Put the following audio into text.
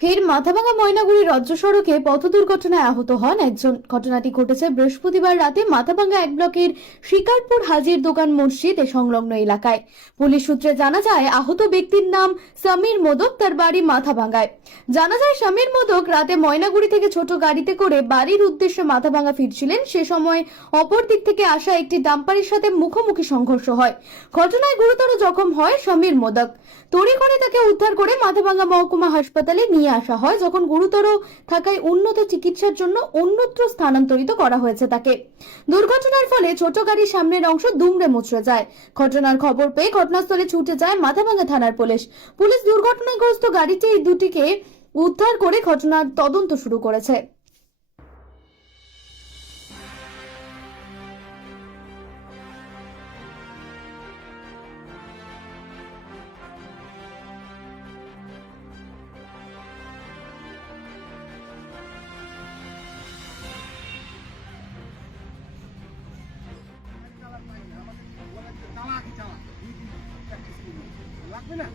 ফের মাথাভাঙা ময়নাগুড়ি রাজ্য সড়কে পথ দুর্ঘটনায় আহত হন একজন। ঘটনাটি ঘটেছে বৃহস্পতিবার রাতে মাথাভাঙা এক ব্লকের শিকারপুর হাজির দোকান মসজিদ সংলগ্ন এলাকায়। পুলিশ সূত্রে জানা যায় আহত ব্যক্তির নাম সমীর মোদক, তার বাড়ি মাথাভাঙায়। জানা যায় সমীর মোদক রাতে ময়নাগুড়ি থেকে ছোট গাড়িতে করে বাড়ির উদ্দেশ্যে মাথাভাঙা ফিরছিলেন। সে সময় অপর দিক থেকে আসা একটি ডাম্পারের সাথে মুখোমুখি সংঘর্ষ হয়। ঘটনায় গুরুতর জখম হয় সমীর মোদক। তড়িঘড়ি তাকে উদ্ধার করে মাথাভাঙা মহকুমা হাসপাতালে নিয়ে আসা হয়। যখন গুরুতর থাকায় উন্নত চিকিৎসার জন্য অন্যত্র স্থানান্তরিত করা হয়েছে তাকে। দুর্ঘটনার ফলে ছোট গাড়ির সামনের অংশ দুমড়ে মুচড়ে যায়। ঘটনার খবর পেয়ে ঘটনাস্থলে ছুটে যায় মাথাভাঙা থানার পুলিশ। পুলিশ দুর্ঘটনাগ্রস্ত গাড়িটি দুটিকে উদ্ধার করে ঘটনার তদন্ত শুরু করেছে। লাগবে না।